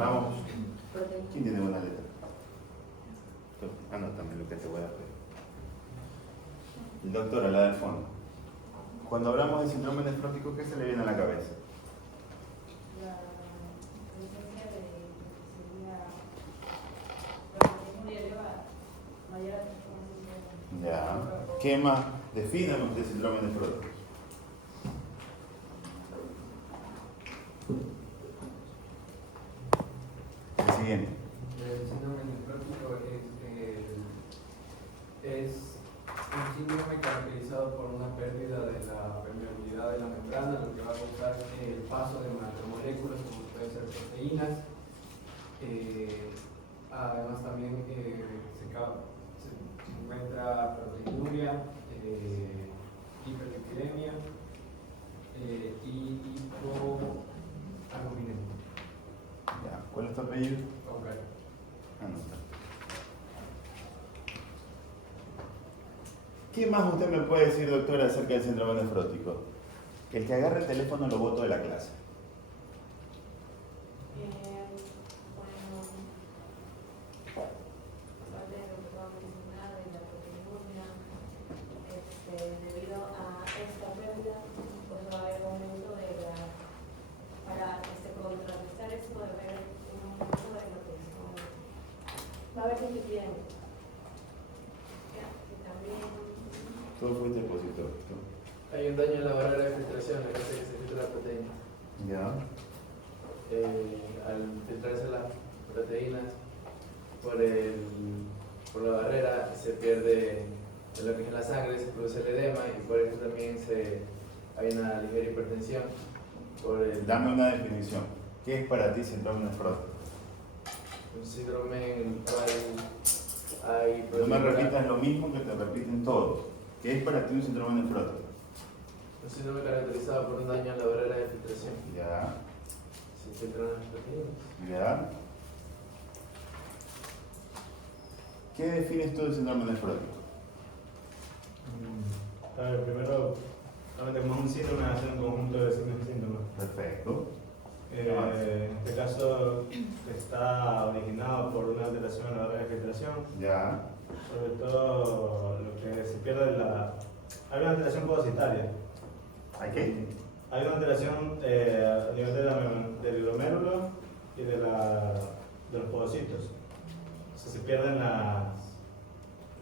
Vamos. ¿Quién tiene buena letra? Anótame lo que te voy a pedir. Doctora, la del fondo. Cuando hablamos de síndrome nefrótico, ¿qué se le viene a la cabeza? La presencia de proteinuria elevada, mayor a 3,5. Ya. ¿Qué más? Defíname usted síndrome nefrótico. El siguiente. El síndrome nefrótico es un síndrome caracterizado por una pérdida de la permeabilidad de la membrana, lo que va a causar el paso de macromoléculas como pueden ser proteínas. Además también se encuentra proteinuria, hiperlipidemia y hipoalbuminemia. Ya. ¿Cuál es tu apellido? Okay. Anota. ¿Qué más usted me puede decir, doctora, acerca del síndrome nefrótico? Que el que agarre el teléfono lo boto de la clase. Bueno, aparte de lo que acabo de mencionar, de la proteinuria, debido a esta pérdida, pues va a haber un aumento de la. Para contrarrestar esto, va a haber un aumento de lo que son. Va a haber lipidemia. Y también. Todo fue depositor. Hay un daño en la barrera de filtración, lo que hace que se filtre la proteína. Ya. Al filtrarse las proteínas por la barrera se pierde lo que es la sangre, se produce el edema y por eso también hay una ligera hipertensión. Dame una definición. ¿Qué es para ti síndrome nefrótico? Un síndrome en el cual hay No me repitas lo mismo que te repiten todos. ¿Qué es para ti un síndrome nefrótico? un síndrome caracterizado por un daño en la barrera de filtración. Ya. Se filtran las proteínas. Ya. ¿Qué defines tú del síndrome nefrótico? A ver, primero, solamente como un síndrome hace un conjunto de síntomas. Perfecto. En este caso está originado por una alteración en la barrera de filtración, Ya. sobre todo lo que se pierde hay una alteración podocitaria. ¿Hay qué? Hay una alteración a nivel del glomérulo y de los podocitos. O sea, se pierden la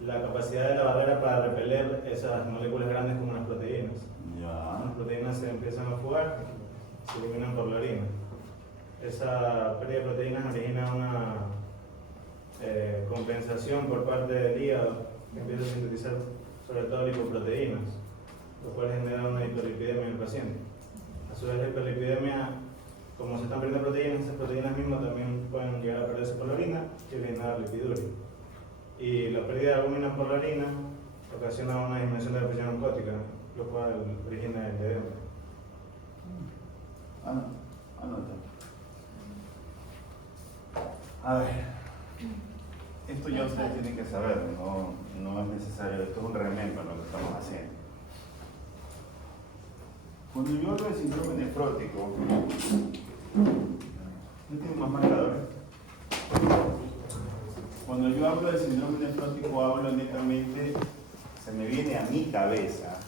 capacidad de la barrera para repeler esas moléculas grandes como las proteínas. Ya. Las proteínas se empiezan a fugar, se eliminan por la orina. Esa pérdida de proteínas origina una compensación por parte del hígado, que empieza a sintetizar sobre todo lipoproteínas, lo cual genera una hiperlipidemia en el paciente. A su vez, la hiperlipidemia, como se están perdiendo proteínas, esas proteínas mismas también pueden llegar a perderse por la orina y originar lipiduria. Y la pérdida de albúmina por la orina ocasiona una disminución de la presión osmótica, lo cual origina el edema. Anota. A ver, esto ya ustedes tienen que saber, no es necesario, esto es un remember lo que estamos haciendo. Cuando yo hablo de síndrome nefrótico, ¿no tiene más marcadores? Cuando yo hablo de síndrome nefrótico, hablo netamente, se me viene a mi cabeza,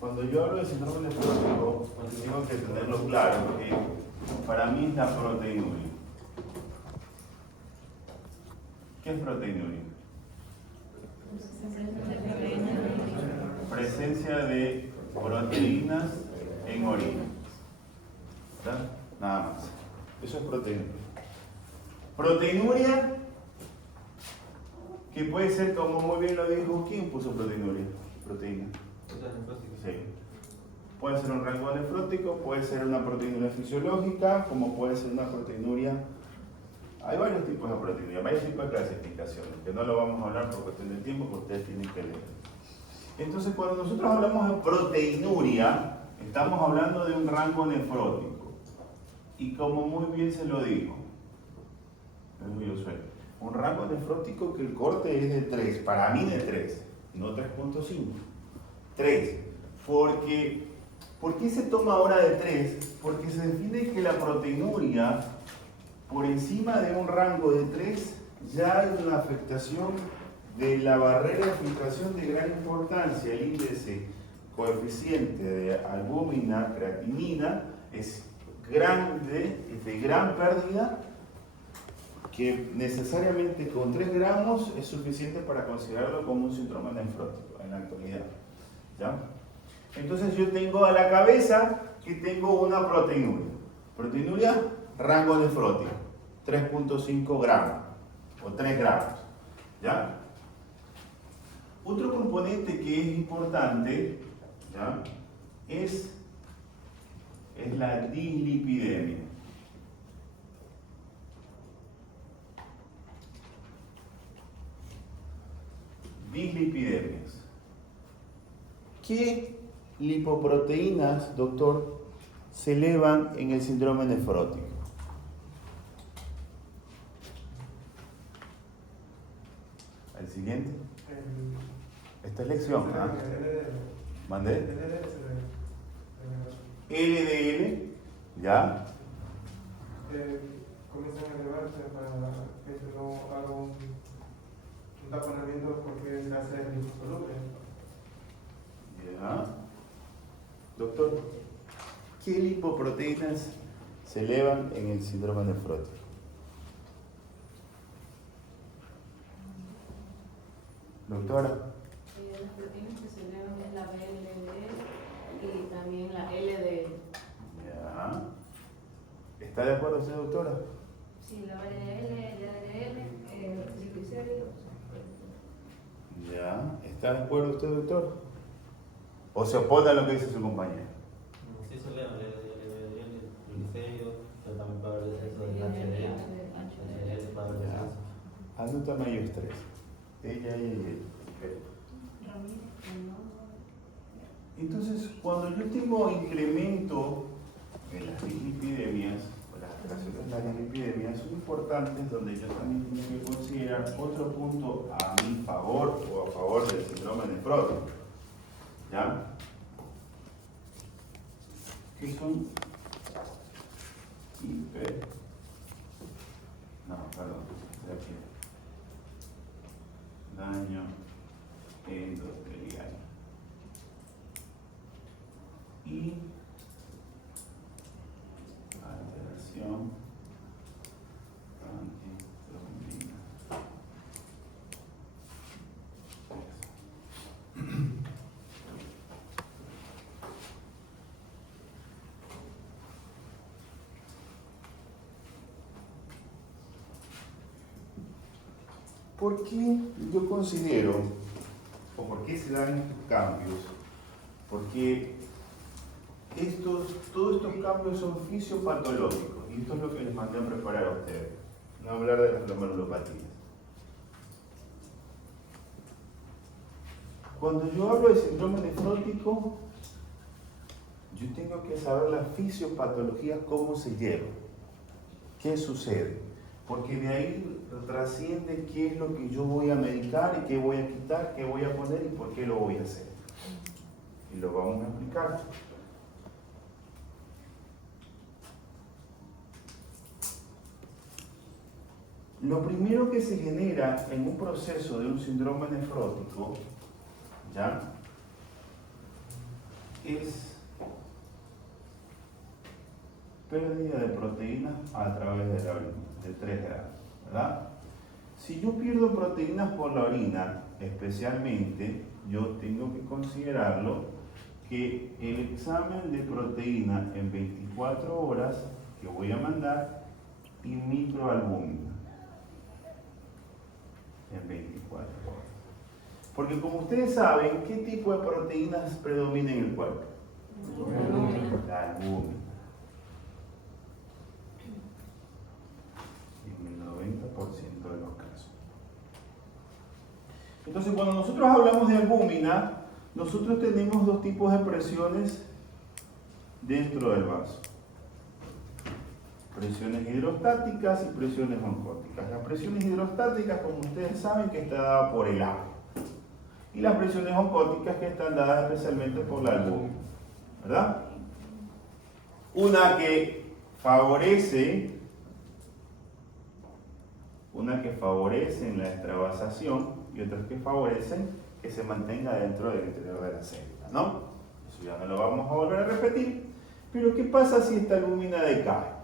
Cuando yo hablo de síndrome nefrótico, tengo que tenerlo claro, que para mí es la proteinuria. ¿Qué es proteinuria? Presencia de proteínas en orina. ¿Verdad? Nada más. Eso es proteinuria. Proteinuria, que puede ser, como muy bien lo dijo, ¿quién puso proteinuria? Proteína. Sí. Puede ser un rango nefrótico, puede ser una proteinuria fisiológica, como puede ser una proteinuria. Hay varios tipos de proteinuria, varios tipos de clasificaciones, que no lo vamos a hablar por cuestión del tiempo, porque ustedes tienen que leer. Entonces, cuando nosotros hablamos de proteinuria, estamos hablando de un rango nefrótico. Y como muy bien se lo dijo, Yo soy. Un rango nefrótico que el corte es de 3, para mí de 3, no 3.5. 3. ¿Por qué se toma ahora de 3? Porque se define que la proteinuria, por encima de un rango de 3, ya hay una afectación de la barrera de filtración de gran importancia. El índice coeficiente de albúmina, creatinina, es grande, es de gran pérdida, que necesariamente con 3 gramos es suficiente para considerarlo como un síndrome nefrótico en la actualidad. ¿Ya? Entonces yo tengo a la cabeza que tengo una proteinuria. Proteinuria, rango nefrótico, 3.5 gramos o 3 gramos. ¿Ya? Otro componente que es importante, ¿ya?, es la dislipidemia. Dislipidemias. ¿Qué lipoproteínas, doctor, se elevan en el síndrome nefrótico? ¿El siguiente? Esta es lección, ¿ah? ¿Mandé? LDL, ¿ya? Comienzan a elevarse para que no haga un taponamiento porque se hace liposoluble. ¿Ya? Doctor, ¿qué lipoproteínas se elevan en el síndrome nefrótico? Doctora. Las proteínas que se elevan es la VLDL y también la LDL. Ya. ¿Está de acuerdo usted, doctora? Sí, la VLDL, LDL, triglicéridos. Ya. ¿Está de acuerdo usted, doctor? ¿O se opone a lo que dice su compañero? Sí, se eleva el triglicéridos, pero también puede haber descenso del HDL, puede haber descenso. Anótame ellos 3. Ella y él. Entonces, cuando yo tengo incremento en las dislipidemias, o las alteraciones de las dislipidemias, son importantes, donde yo también tengo que considerar otro punto a mi favor o a favor del síndrome nefrótico. ¿Ya? ¿Qué son? De aquí. Daño endotelial y alteración antitrombina. ¿Por qué yo considero, o por qué se dan estos cambios? Porque todos estos cambios son fisiopatológicos, y esto es lo que les mandé a preparar a ustedes, no hablar de las glomerulopatías. Cuando yo hablo de síndrome nefrótico, yo tengo que saber la fisiopatología, cómo se lleva, qué sucede. Porque de ahí trasciende qué es lo que yo voy a medicar y qué voy a quitar, qué voy a poner y por qué lo voy a hacer. Y lo vamos a explicar. Lo primero que se genera en un proceso de un síndrome nefrótico, ¿ya?, es pérdida de proteínas a través de la orina, de 3 gramos, ¿verdad? Si yo pierdo proteínas por la orina, especialmente, yo tengo que considerarlo que el examen de proteína en 24 horas que voy a mandar y microalbúmina en 24 horas. Porque como ustedes saben, ¿qué tipo de proteínas predomina en el cuerpo? La albúmina. En el 90% de los casos. Entonces, cuando nosotros hablamos de albúmina, nosotros tenemos dos tipos de presiones dentro del vaso. presiones hidrostáticas y presiones oncóticas. Las presiones hidrostáticas, como ustedes saben, que está dada por el agua. Y las presiones oncóticas que están dadas especialmente por la albúmina, ¿verdad? Una que favorece en la extravasación y otras que favorecen que se mantenga dentro del interior de la célula, ¿no? Eso ya no lo vamos a volver a repetir. Pero ¿qué pasa si esta albúmina decae?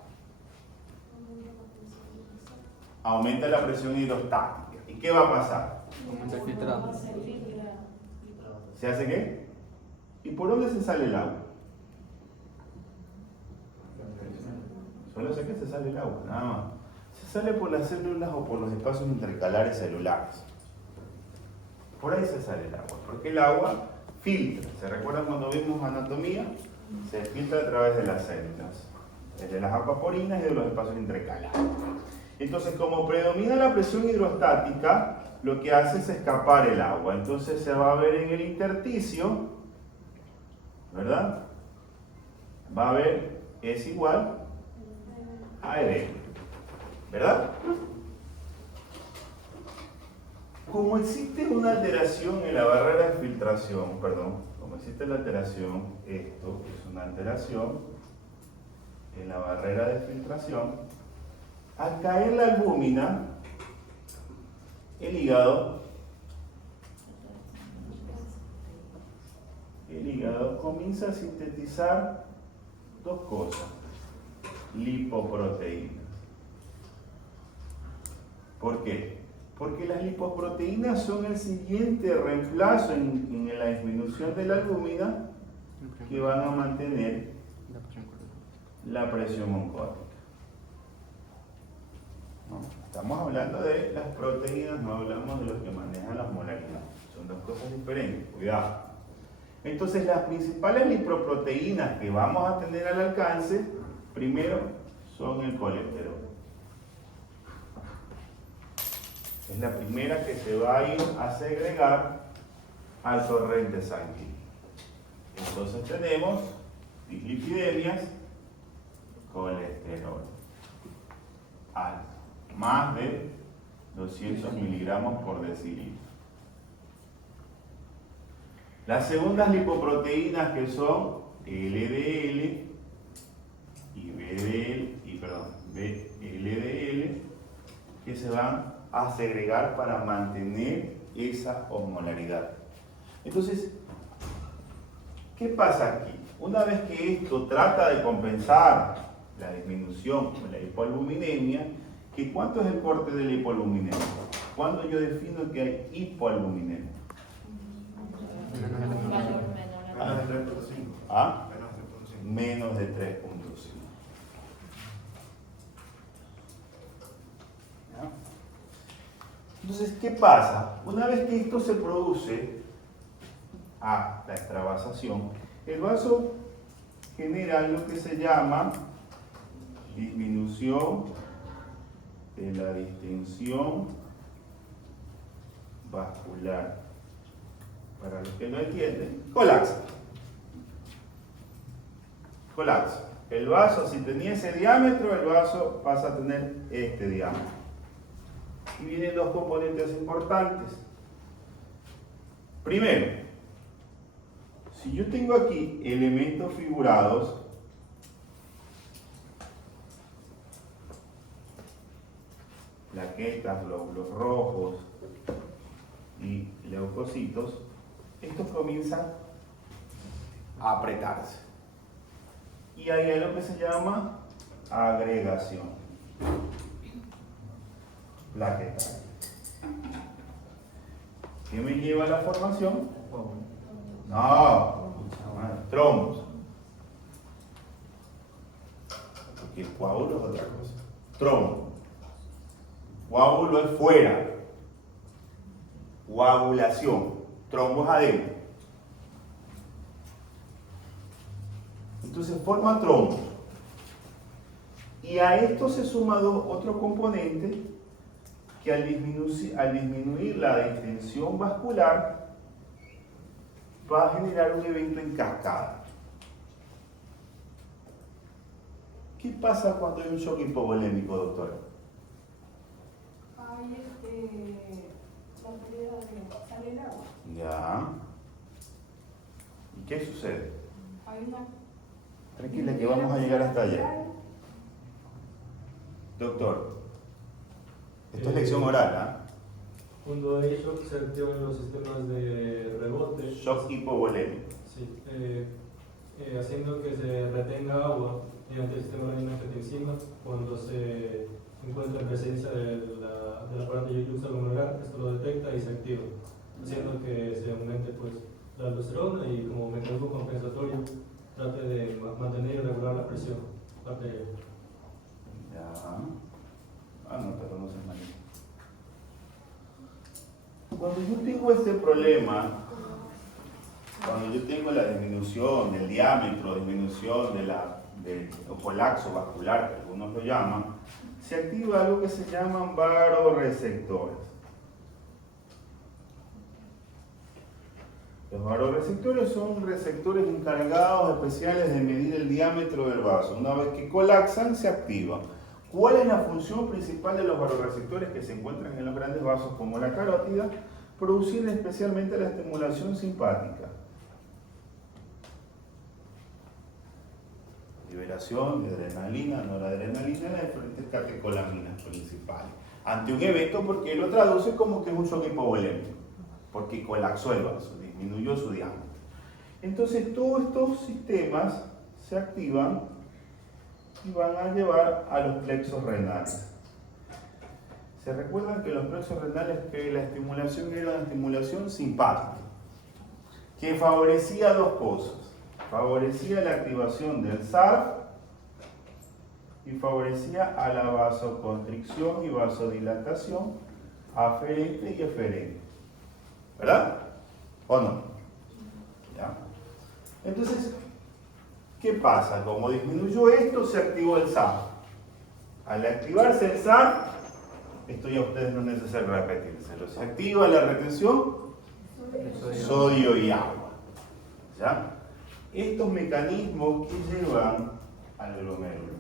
Aumenta la presión hidrostática. ¿Y qué va a pasar? Comienza a filtrar. ¿Se hace qué? ¿Y por dónde se sale el agua? Solo sé que se sale el agua, nada más. Se sale por las células o por los espacios intercalares celulares. Por ahí se sale el agua, porque el agua filtra. ¿Se recuerdan cuando vimos anatomía? Se filtra a través de las células, de las acuaporinas y de los espacios intercalares. Entonces, como predomina la presión hidrostática, lo que hace es escapar el agua. Entonces se va a ver en el intersticio, ¿verdad? Va a ver, es igual a edema, ¿verdad? Como existe una alteración en la barrera de filtración, como existe la alteración, esto es una alteración en la barrera de filtración, al caer la albúmina, el hígado comienza a sintetizar dos cosas: lipoproteínas. ¿Por qué? Porque las lipoproteínas son el siguiente reemplazo en la disminución de la albúmina que van a mantener la presión oncótica. ¿No? Estamos hablando de las proteínas, no hablamos de los que manejan las molaridades. Son dos cosas diferentes, cuidado. Entonces, las principales lipoproteínas que vamos a tener al alcance, primero, son el colesterol. Es la primera que se va a ir a segregar al torrente sanguíneo. Entonces tenemos dislipidemias, colesterol alto, más de 200 miligramos por decilitro. Las segundas lipoproteínas, que son LDL y VLDL, que se van a segregar para mantener esa osmolaridad. Entonces, ¿qué pasa aquí? Una vez que esto trata de compensar la disminución de la hipoalbuminemia, ¿que ¿cuánto es el corte de la hipoalbuminemia? ¿Cuándo yo defino que hay hipoalbuminemia? Menos de 3.5. ¿Ah? Menos de 3.5. Menos de 3.5. Entonces, ¿qué pasa? Una vez que esto se produce, la extravasación, el vaso genera algo que se llama disminución de la distensión vascular. Para los que no entienden, colapsa. Colapsa. El vaso, si tenía ese diámetro, el vaso pasa a tener este diámetro. Y vienen dos componentes importantes. Primero, si yo tengo aquí elementos figurados, plaquetas, glóbulos rojos y leucocitos, estos comienzan a apretarse. Y ahí hay lo que se llama agregación plaquetaria. ¿Qué me lleva a la formación? No, trombos. Porque el coágulo es otra cosa. Trombo. Coágulo es fuera. Coagulación. Trombo es adentro. Entonces forma trombos. Y a esto se suma otro componente que al disminuir la distensión vascular va a generar un evento en cascada. ¿Qué pasa cuando hay un shock hipovolémico, doctora? Hay la pérdida de sal el agua. Ya. ¿Y qué sucede? Hay una. Tranquila que vamos a llegar hasta allá. Doctor, esto es lección oral, ¿ah? Cuando hay shock se activan los sistemas de rebote. Shock hipovolémico. Sí, haciendo que se retenga agua mediante el sistema renina-angiotensina cuando se encuentra en presencia de la parte yuxtaglomerular. Esto lo detecta y se activa, haciendo que se aumente pues, la aldosterona y como mecanismo compensatorio trate de mantener y regular la presión arterial. Ya. Ah, no, pero no se maneja. Cuando yo tengo este problema, cuando yo tengo la disminución del diámetro, disminución del colapso vascular, que algunos lo llaman, se activa algo que se llaman varoreceptores. Los varoreceptores son receptores encargados especiales de medir el diámetro del vaso. Una vez que colapsan, se activan. ¿Cuál es la función principal de los varoreceptores que se encuentran en los grandes vasos como la carótida? Producir especialmente la estimulación simpática. Liberación de adrenalina, noradrenalina, las diferentes catecolaminas principales. Ante un evento, porque lo traduce como que es un shock hipovolémico, porque colapsó el vaso, disminuyó su diámetro. Entonces todos estos sistemas se activan y van a llevar a los plexos renales. ¿Se recuerdan que los plexos renales, que la estimulación era una estimulación simpática, que favorecía dos cosas? Favorecía la activación del SARF y favorecía a la vasoconstricción y vasodilatación aferente y eferente. ¿Verdad? ¿O no? ¿Ya? Entonces, ¿qué pasa? Como disminuyó esto, se activó el SARF. Al activarse el SARF, esto ya ustedes no es necesario repetírselo, se activa la retención sodio y agua. ¿Ya? Estos mecanismos que llevan al glomérulo.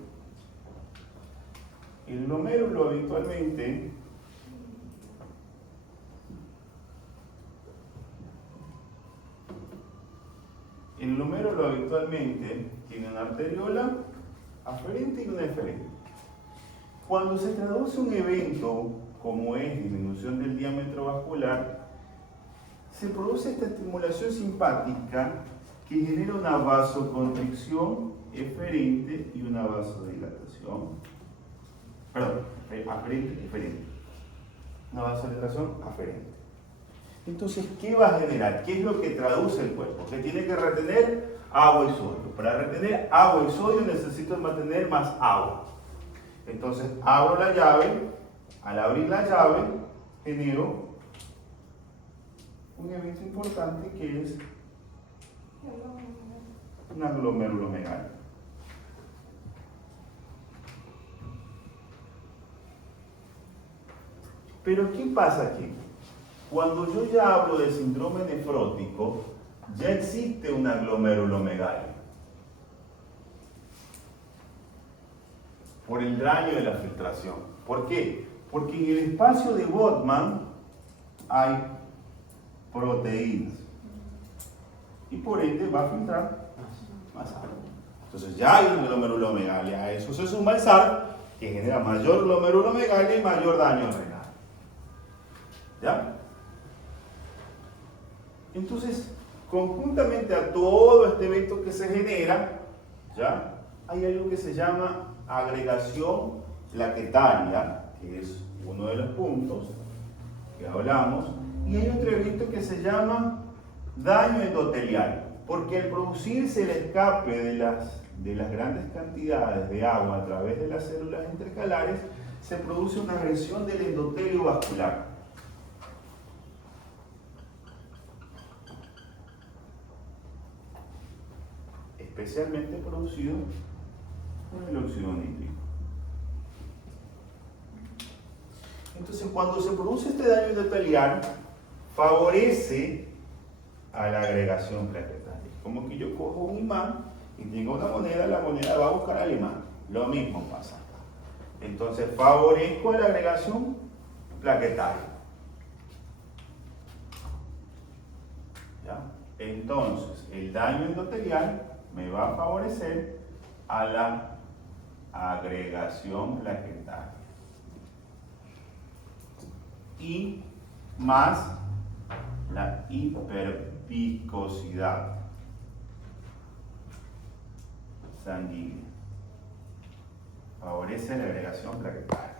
El glomérulo habitualmente tiene una arteriola aferente y una eferente. Cuando se traduce un evento como es disminución del diámetro vascular, se produce esta estimulación simpática que genera una vasoconstricción eferente y una vasodilatación. Perdón, aferente y eferente. Una vasodilatación aferente. Entonces, ¿qué va a generar? ¿Qué es lo que traduce el cuerpo? Que tiene que retener agua y sodio. Para retener agua y sodio necesito mantener más agua. Entonces, abro la llave. Al abrir la llave, genero un evento importante que es una glomerulomegalia. Pero ¿qué pasa aquí? Cuando yo ya hablo de síndrome nefrótico, ya existe una glomerulomegalia. Por el daño de la filtración. ¿Por qué? Porque en el espacio de Botman hay proteínas. Y por ende va a filtrar más agua. Entonces ya hay una glomerulomegalia. A eso se suma el SARF, que genera mayor glomerulomegalia y mayor daño renal. ¿Ya? Entonces, conjuntamente a todo este evento que se genera, ¿ya? Hay algo que se llama agregación plaquetaria, que es uno de los puntos que hablamos, y hay otro evento que se llama daño endotelial, porque al producirse el escape de las grandes cantidades de agua a través de las células intercalares, se produce una agresión del endotelio vascular. Especialmente producido por el óxido nítrico. Entonces, cuando se produce este daño endotelial, favorece a la agregación plaquetaria. Como que yo cojo un imán y tengo una moneda, la moneda va a buscar al imán. Lo mismo pasa acá. Entonces favorezco la agregación plaquetaria. ¿Ya? Entonces el daño endotelial me va a favorecer a la agregación plaquetaria. Y más la hiperviscosidad sanguínea. Favorece la agregación plaquetaria.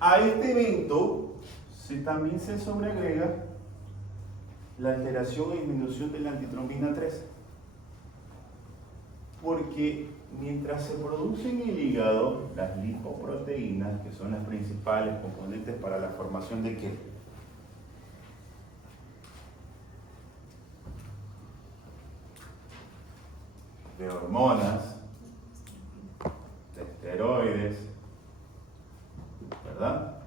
A este evento también se sobreagrega la alteración y disminución de la antitrombina 3. Porque mientras se producen en el hígado las lipoproteínas, que son las principales componentes para la formación de ¿qué? De hormonas, de esteroides, ¿verdad?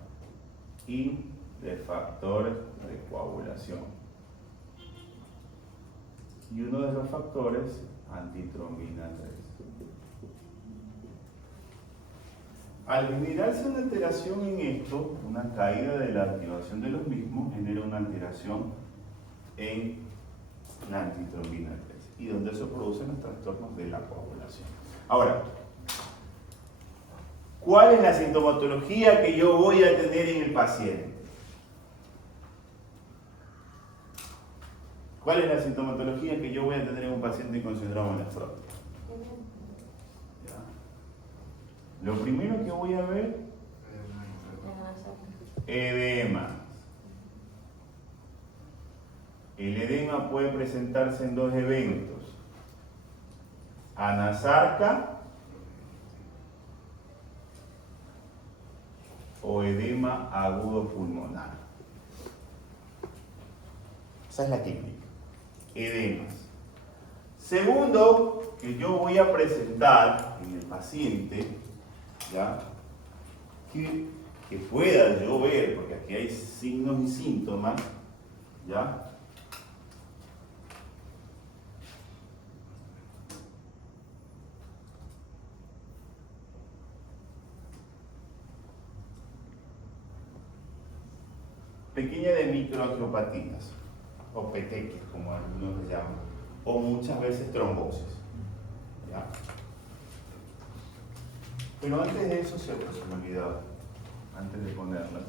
Y de factores de coagulación. Y uno de los factores, antitrombina 3. Al generarse una alteración en esto, una caída de la activación de los mismos genera una alteración en la antitrombina 3 y donde se producen los trastornos de la coagulación. Ahora, ¿cuál es la sintomatología que yo voy a tener en el paciente? ¿Cuál es la sintomatología que yo voy a tener en un paciente con síndrome nefrótico? Lo primero que voy a ver, edemas. El edema puede presentarse en dos eventos: anasarca o edema agudo pulmonar. Esa es la clínica. Edemas. Segundo, que yo voy a presentar en el paciente, ¿ya? Que pueda yo ver, porque aquí hay signos y síntomas, ¿ya? Pequeñas de microangiopatías, o petequias, como algunos le llaman, o muchas veces trombosis, ¿ya? Pero antes de eso, se me olvidaba, antes de ponerlas,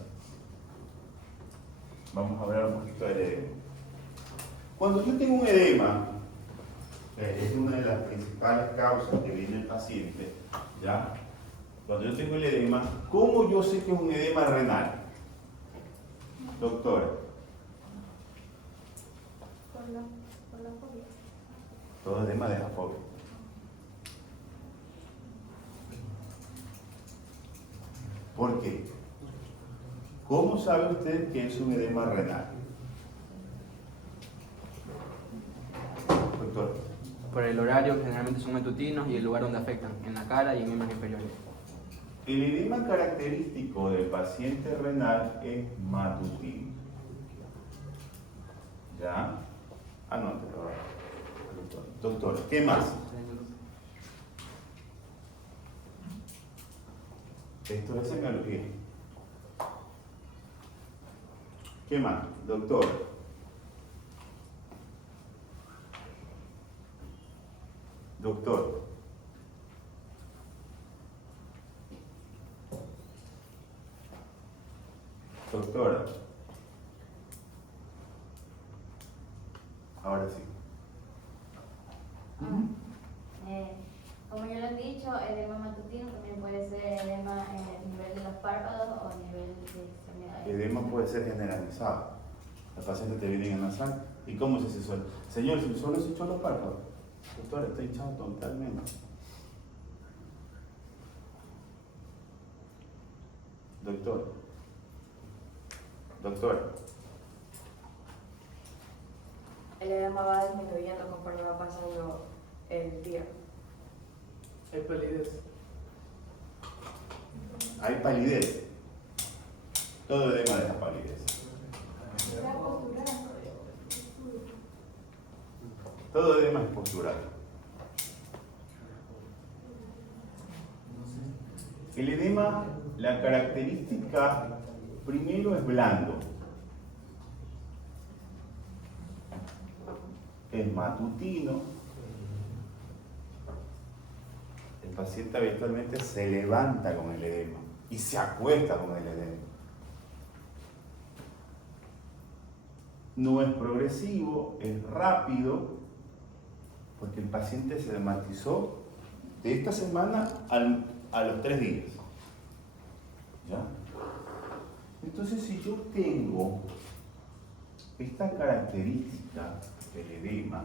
vamos a hablar un poquito del edema. Cuando yo tengo un edema, es una de las principales causas que viene el paciente, ¿ya? Cuando yo tengo el edema, ¿cómo yo sé que es un edema renal? Doctora. Por la fobia. Todo edema de la fobia. ¿Por qué? ¿Cómo sabe usted que es un edema renal? Doctor. Por el horario, generalmente son matutinos, y el lugar donde afectan, en la cara y en miembros inferiores. El edema característico del paciente renal es matutino. ¿Ya? Anótelo. Doctor, ¿qué más? Esto es semiología. ¿Qué más? Doctor. Doctor. Doctora. Ahora sí. Como ya lo han dicho, edema matutino también puede ser edema en el nivel de los párpados o a nivel de extremidades. Edema puede ser generalizado. El paciente te viene a nasal. ¿Y cómo se suele? Señor, si solo se echó los párpados. Doctor, está hinchado totalmente. Doctor. Doctora. El edema va disminuyendo conforme va pasando el día. Hay palidez. Hay palidez. Todo edema de la palidez. Todo edema es postural. El edema, la característica primero es blando. Es matutino. El paciente habitualmente se levanta con el edema y se acuesta con el edema. No es progresivo, es rápido, porque el paciente se dermatizó de esta semana a los 3 días. ¿Ya? Entonces, si yo tengo esta característica del edema,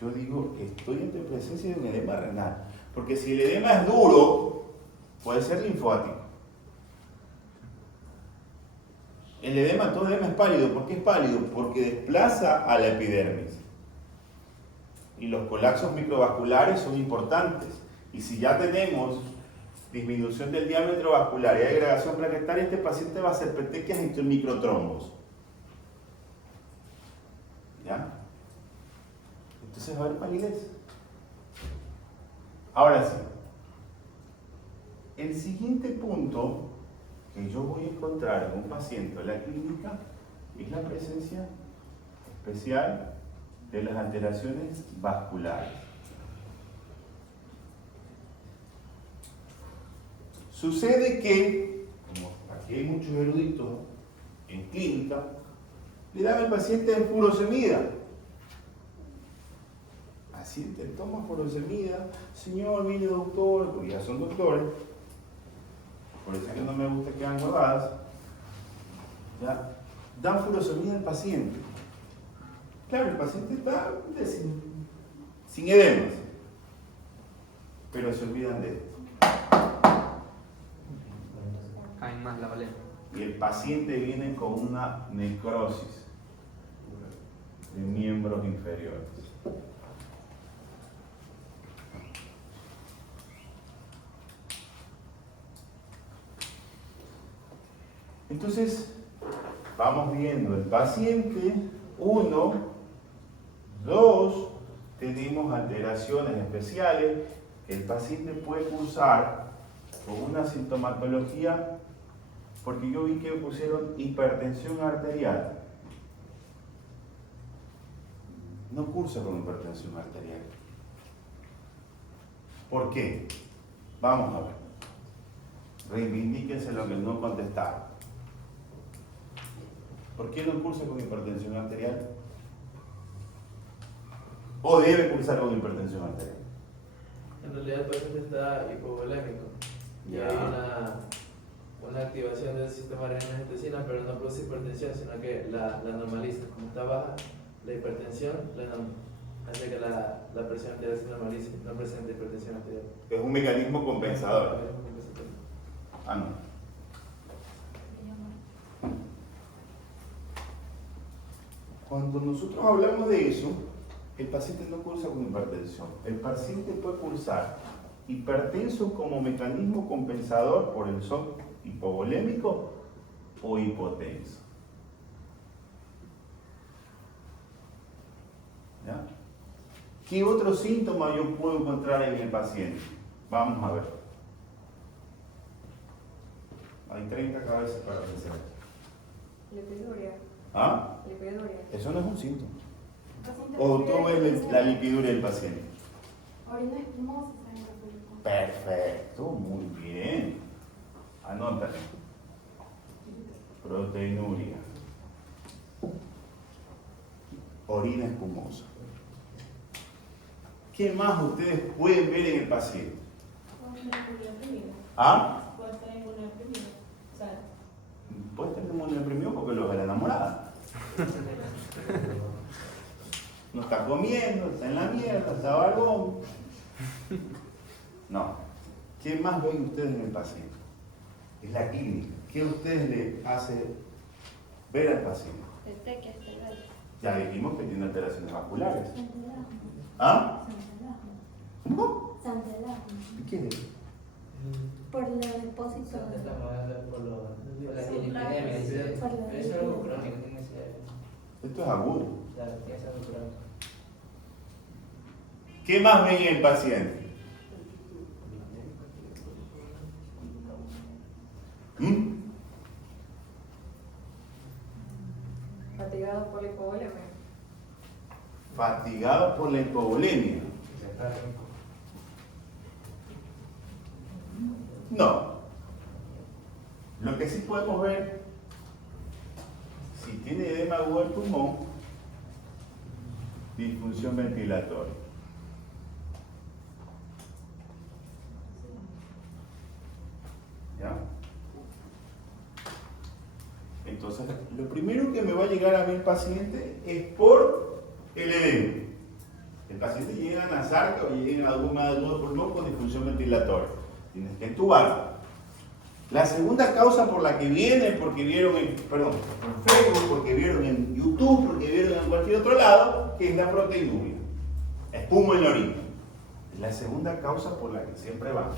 yo digo que estoy ante presencia de un edema renal. Porque si el edema es duro, puede ser linfático. El edema, todo edema es pálido. ¿Por qué es pálido? Porque desplaza a la epidermis. Y los colapsos microvasculares son importantes. Y si ya tenemos disminución del diámetro vascular y agregación plaquetaria, este paciente va a hacer petequias entre microtrombos. ¿Ya? Entonces va a haber palidez. Ahora sí, el siguiente punto que yo voy a encontrar en un paciente en la clínica es la presencia especial de las alteraciones vasculares. Sucede que, como aquí hay muchos eruditos en clínica, le dan al paciente furosemida. Paciente toma furosemida, señor, mire doctor, porque ya son doctores, por eso es que no me gusta que hagan guardadas, ya, dan furosemida al paciente. Claro, el paciente está sin edemas, pero se olvidan de esto. Caen más la valera. Y el paciente viene con una necrosis de miembros inferiores. Entonces, vamos viendo el paciente, 1, 2, tenemos alteraciones especiales. El paciente puede cursar con una sintomatología, porque yo vi que pusieron hipertensión arterial. No cursa con hipertensión arterial. ¿Por qué? Vamos a ver. Reivindíquense lo que no contestaron. ¿Por qué no cursa con hipertensión arterial? ¿O debe cursar con hipertensión arterial? En realidad el paciente está hipovolémico y hay una activación del sistema renina-angiotensina, pero no produce hipertensión, sino que la normaliza. Como está baja la hipertensión, hace que la presión arterial se normalice, no presenta hipertensión arterial. Es un mecanismo compensador. Ah, no. Cuando nosotros hablamos de eso, el paciente no cursa con hipertensión. El paciente puede cursar hipertenso como mecanismo compensador por el shock hipovolémico o hipotenso. ¿Ya? ¿Qué otro síntoma yo puedo encontrar en el paciente? Vamos a ver. Hay 30 cabezas para pensar. Lipiduria. ¿Ah? Lipiduria. Eso no es un síntoma. O tú ves la lipiduria del paciente. Orina espumosa, sangre azul. Perfecto, muy bien. Anótale. Proteinuria. Orina espumosa. ¿Qué más ustedes pueden ver en el paciente? ¿Ah? Puede estar inmunodeprimido. O sea, Puede estar inmunodeprimido porque lo de la enamorada. No está comiendo, está en la mierda, está barbón. No. ¿Qué más ven ustedes en el paciente? Es la clínica. ¿Qué ustedes le hace ver al paciente? Petequias, cerebral. Ya dijimos que tiene alteraciones vasculares. ¿Ah? ¿Cómo? Santelasma. ¿Qué es? Por el depósito. Por la epidemia, es algo crónico, tiene que ser. Esto es agudo. Claro, tiene que ser algo crónico. ¿Qué más ven en el paciente? Fatigado por la hipovolemia. Fatigado por la hipovolemia. No. Lo que sí podemos ver, si tiene edema agudo del pulmón, disfunción ventilatoria. ¿Ya? Entonces, lo primero que me va a llegar a mí el paciente es por el edema. El paciente llega a nasarca o llega a edema agudo del pulmón con disfunción ventilatoria. Tienes que entubar. La segunda causa por la que viene, porque vieron en Facebook, porque vieron en YouTube, porque vieron en cualquier otro lado, que es la proteinuria. Espuma en la orina. Es la segunda causa por la que siempre van.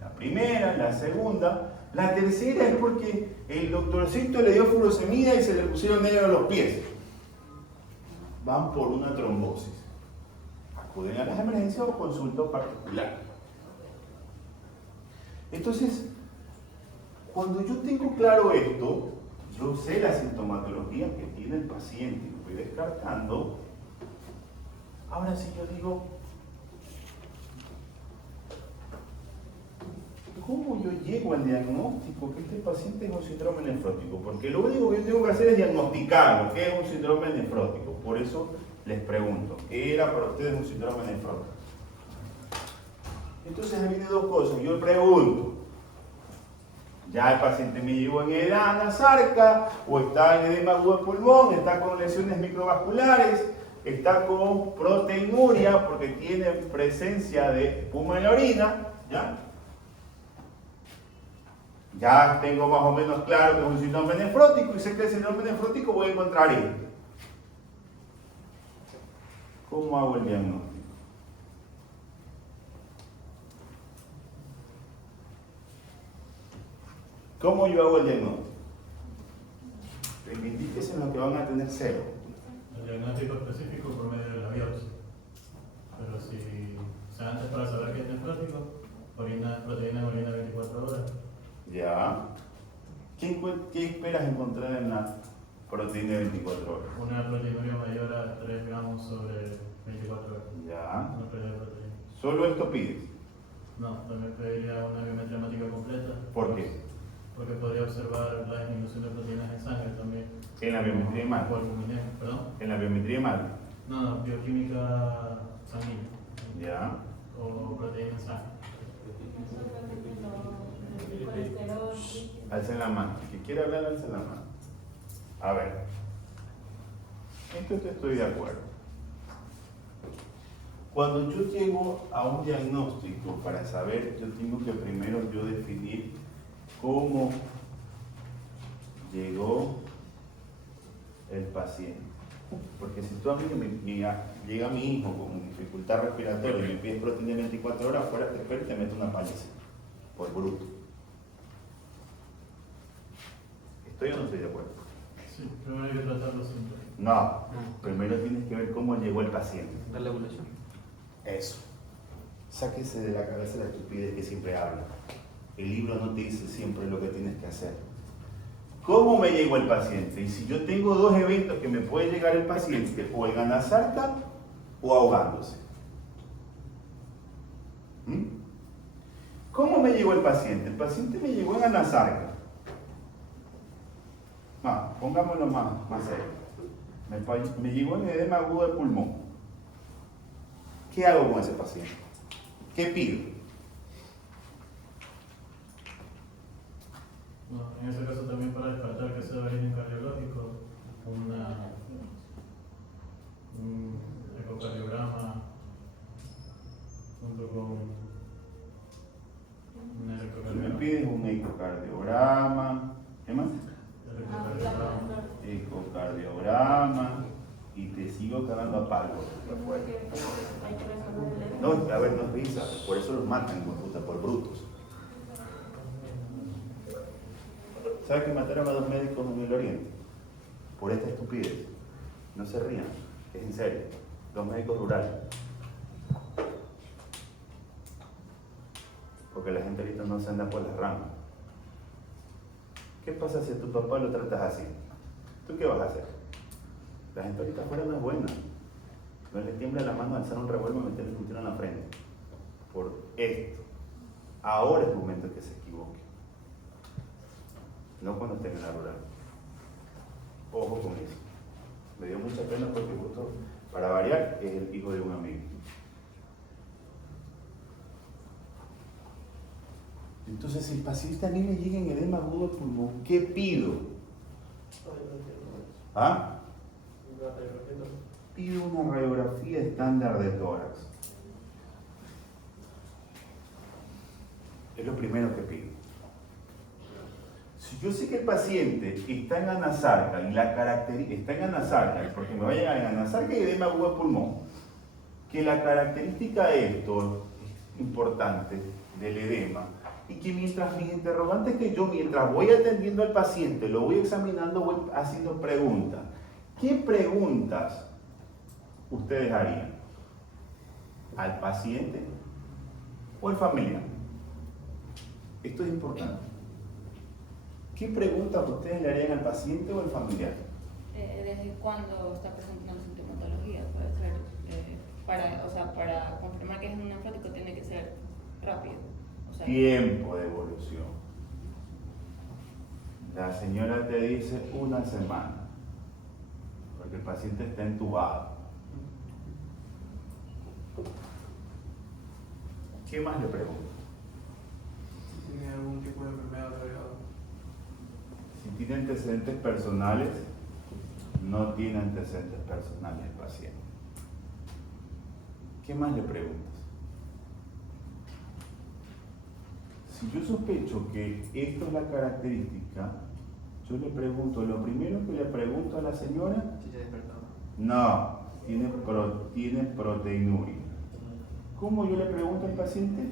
La primera, la segunda. La tercera es porque el doctorcito le dio furosemida y se le pusieron negro a los pies. Van por una trombosis. Acuden a las emergencias o consulta particular. Entonces, cuando yo tengo claro esto, yo sé la sintomatología que tiene el paciente y lo voy descartando. Ahora sí yo digo, ¿cómo yo llego al diagnóstico que este paciente es un síndrome nefrótico? Porque lo único que yo tengo que hacer es diagnosticarlo, que es un síndrome nefrótico. Por eso les pregunto, ¿qué era para ustedes un síndrome nefrótico? Entonces me vienen dos cosas. Yo pregunto, ¿ya el paciente me llegó en edad anasarca o está en edema agudo del pulmón, está con lesiones microvasculares, está con proteinuria porque tiene presencia de espuma en la orina? Ya tengo más o menos claro que es un síndrome nefrótico y sé que el síndrome nefrótico voy a encontrar esto. ¿Cómo hago el diagnóstico? ¿Cómo yo hago el diagnóstico? Indíquense en lo que van a tener cero. El diagnóstico específico por medio de la biopsia. Pero si, o sea, antes para saber que es nefrótico, proteína en orina 24 horas. Ya. ¿Qué esperas encontrar en la proteína de 24 horas? Una proteinuria mayor a 3 gramos sobre 24 horas. Ya. Una pérdida de proteína. ¿Solo esto pides? No, también pediría una biometría hemática completa. ¿Por qué? Porque podría observar la disminución de proteínas en sangre también. En la biometría hemática. Por albuminema, perdón. En la biometría hemática. No, bioquímica sanguínea. Ya. O proteína en sangre. Alcen la mano. Si quiere hablar, alcen la mano. A ver. Esto estoy de acuerdo. Cuando yo llego a un diagnóstico para saber, yo tengo que primero yo definir cómo llegó el paciente. Porque si tú a mí llega mi hijo con dificultad respiratoria y me pides proteína de 24 horas, fuera te espero y te meto una paliza. Por bruto. ¿Estoy o no estoy de acuerdo? Sí, primero hay que tratar los síntomas. No. Primero tienes que ver cómo llegó el paciente. Darle evolución. Eso. Sáquese de la cabeza la estupidez que siempre habla. El libro no te dice siempre lo que tienes que hacer. ¿Cómo me llegó el paciente? Y si yo tengo dos eventos que me puede llegar el paciente, o en anasarca o ahogándose. ¿Cómo me llegó el paciente? El paciente me llegó en anasarca. No, pongámoslo más serio. Me llegó en edema agudo del pulmón. ¿Qué hago con ese paciente? ¿Qué pido? Bueno, en ese caso también para descartar que sea de origen cardiológico, un ecocardiograma junto con un Me electrocardiograma. pides un ecocardiograma. ¿Qué más? Electrocardiograma. Ecocardiograma. Y te sigo cagando a palo. No, a ver, no es risa. Por eso los matan, puta, por brutos. ¿Sabes que mataron a 2 médicos en el Oriente? Por esta estupidez. No se rían, es en serio. 2 médicos rurales. Porque la gente ahorita no se anda por las ramas. ¿Qué pasa si a tu papá lo tratas así? ¿Tú qué vas a hacer? La gente ahorita afuera no es buena. No le tiembla la mano a alzar un revólver y meterle un cuchillo en la frente. Por esto. Ahora es el momento que se equivoque. No cuando estén en la rural. Ojo con eso. Me dio mucha pena porque justo, para variar, es el hijo de un amigo. Entonces, si el paciente a mí me llega en edema agudo de pulmón, ¿qué pido? ¿Ah? Pido una radiografía estándar de tórax. Es lo primero que pido. Si yo sé que el paciente está en anasarca y la característica está en anasarca, porque me vayan a anasarca y edema agudo de pulmón, que la característica de esto es importante del edema, y que mientras mis interrogantes que yo, mientras voy atendiendo al paciente, lo voy examinando, voy haciendo preguntas. ¿Qué preguntas ustedes harían? ¿Al paciente o al familiar? Esto es importante. ¿Qué preguntas ustedes le harían al paciente o al familiar? ¿Desde cuándo está presentando sintomatología? Puede ser, para confirmar que es un nefrótico tiene que ser rápido. Tiempo de evolución. La señora te dice 1 semana, porque el paciente está entubado. ¿Qué más le pregunto? Si tiene algún tipo de enfermedad agregada. Si tiene antecedentes personales, no tiene antecedentes personales el paciente. ¿Qué más le preguntas? Si yo sospecho que esto es la característica, yo le pregunto, lo primero que le pregunto a la señora, Si se despertó. no, tiene proteinuria. ¿Cómo yo le pregunto al paciente?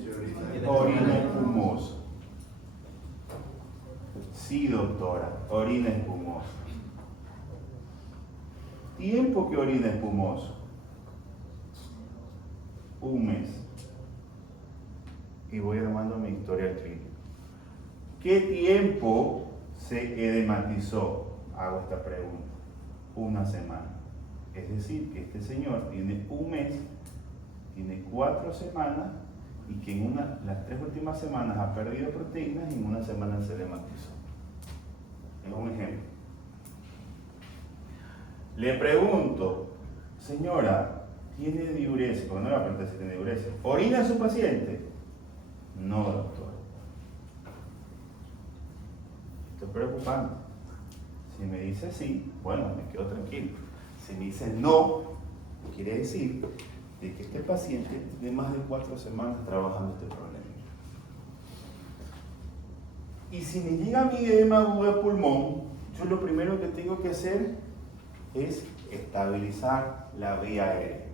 Orina espumosa. Sí, doctora, orina espumosa. Tiempo que orina espumoso. 1 mes. Y voy armando mi historial clínico. ¿Qué tiempo se edematizó? Hago esta pregunta. 1 semana. Es decir, que este señor tiene 1 mes, tiene 4 semanas y que en las 3 últimas semanas ha perdido proteínas y en 1 semana se edematizó. Es un ejemplo. Le pregunto, señora, ¿tiene diuresis? Porque no le voy a preguntar si tiene diuresis. ¿Orina su paciente? No, doctor. Esto es preocupante. Si me dice sí, bueno, me quedo tranquilo. Si me dice no, quiere decir de que este paciente tiene más de 4 semanas trabajando este problema. Y si me llega mi edema agudo de pulmón, yo lo primero que tengo que hacer es estabilizar la vía aérea.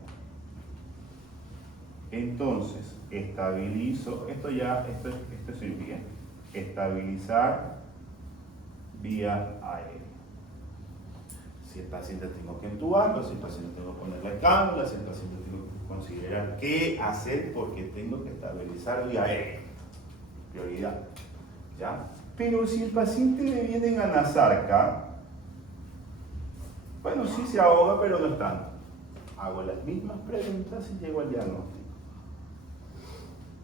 Entonces, estabilizo, esto es cirugía, estabilizar vía aérea. Si el paciente tengo que entubarlo, si el paciente tengo que ponerle cánula, si el paciente tengo que considerar qué hacer porque tengo que estabilizar vía aérea. Prioridad. ¿Ya? Pero si el paciente le viene en anasarca, bueno, sí se ahoga, pero no es tanto. Hago las mismas preguntas y llego al diagnóstico.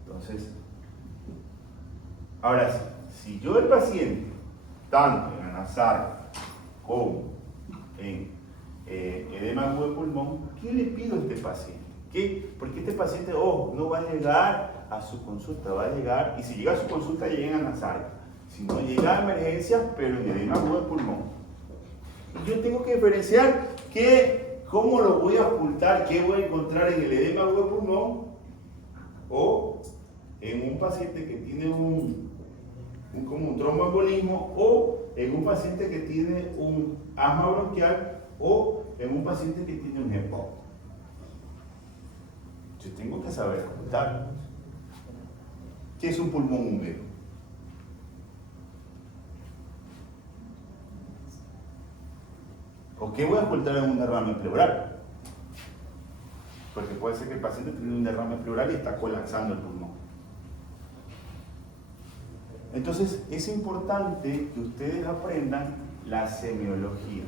Entonces, ahora sí, si yo el paciente, tanto en anasarca como en edema agudo de pulmón, ¿qué le pido a este paciente? ¿Qué? Porque este paciente, no va a llegar a su consulta, va a llegar, y si llega a su consulta llega en anasarca, si no llega a emergencia, pero en edema agudo de pulmón. Y yo tengo que diferenciar cómo lo voy a ocultar, qué voy a encontrar en el edema agudo de pulmón o en un paciente que tiene como un tromboembolismo o en un paciente que tiene un asma bronquial o en un paciente que tiene un EPOC. Yo tengo que saber ocultar. ¿Qué es un pulmón húmedo? ¿O qué voy a ocultar en un derrame pleural? Porque puede ser que el paciente tiene un derrame pleural y está colapsando el pulmón. Entonces es importante que ustedes aprendan la semiología.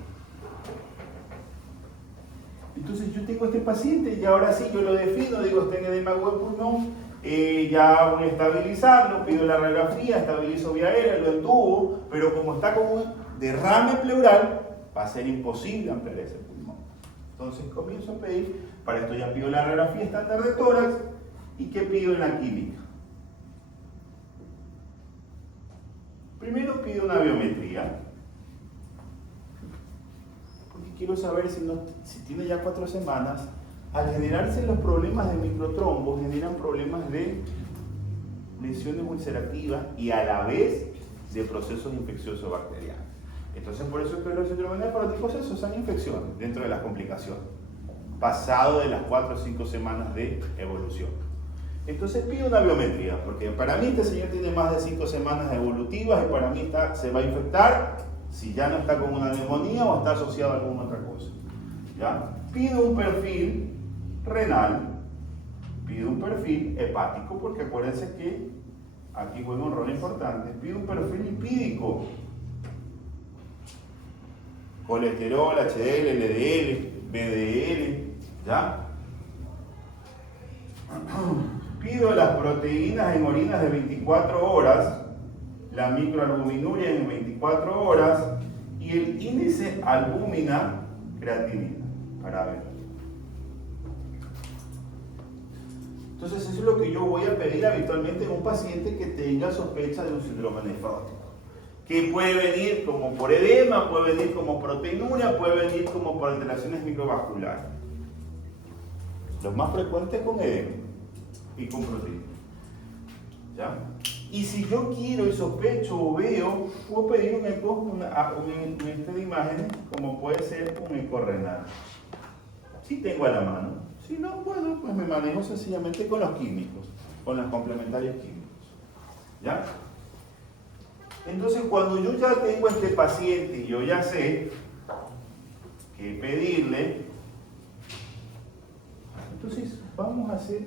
Entonces yo tengo este paciente y ahora sí yo lo defino, digo, está en edema agudo de pulmón, ya voy a estabilizarlo, pido la radiografía, estabilizo vía aérea, lo entubo, pero como está con un derrame pleural, va a ser imposible ampliar ese pulmón. Entonces comienzo a pedir, para esto ya pido la radiografía estándar de tórax, ¿y qué pido en la química? Primero pido una biometría, porque quiero saber si tiene ya 4 semanas. Al generarse los problemas de microtrombos, generan problemas de lesiones ulcerativas y a la vez de procesos infecciosos bacterianos. Entonces, por eso es que los síndromes nefróticos esos son infecciones dentro de las complicaciones, pasado de las 4 o 5 semanas de evolución. Entonces pido una biometría, porque para mí este señor tiene más de 5 semanas evolutivas y para mí se va a infectar si ya no está con una neumonía o está asociado a alguna otra cosa. ¿Ya? Pido un perfil renal, pido un perfil hepático, porque acuérdense que aquí juega un rol importante, pido un perfil lipídico, colesterol, HDL, LDL, VDL, ¿ya? Pido las proteínas en orinas de 24 horas, la microalbuminuria en 24 horas y el índice albúmina creatinina, para ver. Entonces eso es lo que yo voy a pedir habitualmente en un paciente que tenga sospecha de un síndrome nefrótico. Que puede venir como por edema, puede venir como proteinuria, puede venir como por alteraciones microvasculares. Los más frecuentes con edema y con proteína. ¿Ya? Y si yo quiero y sospecho o veo, puedo pedir un eco, un de imágenes, como puede ser un eco renal. Si tengo a la mano. Si no, bueno, pues me manejo sencillamente con los químicos, con los complementarios químicos. ¿Ya? Entonces, cuando yo ya tengo a este paciente y yo ya sé qué pedirle, entonces vamos a hacer,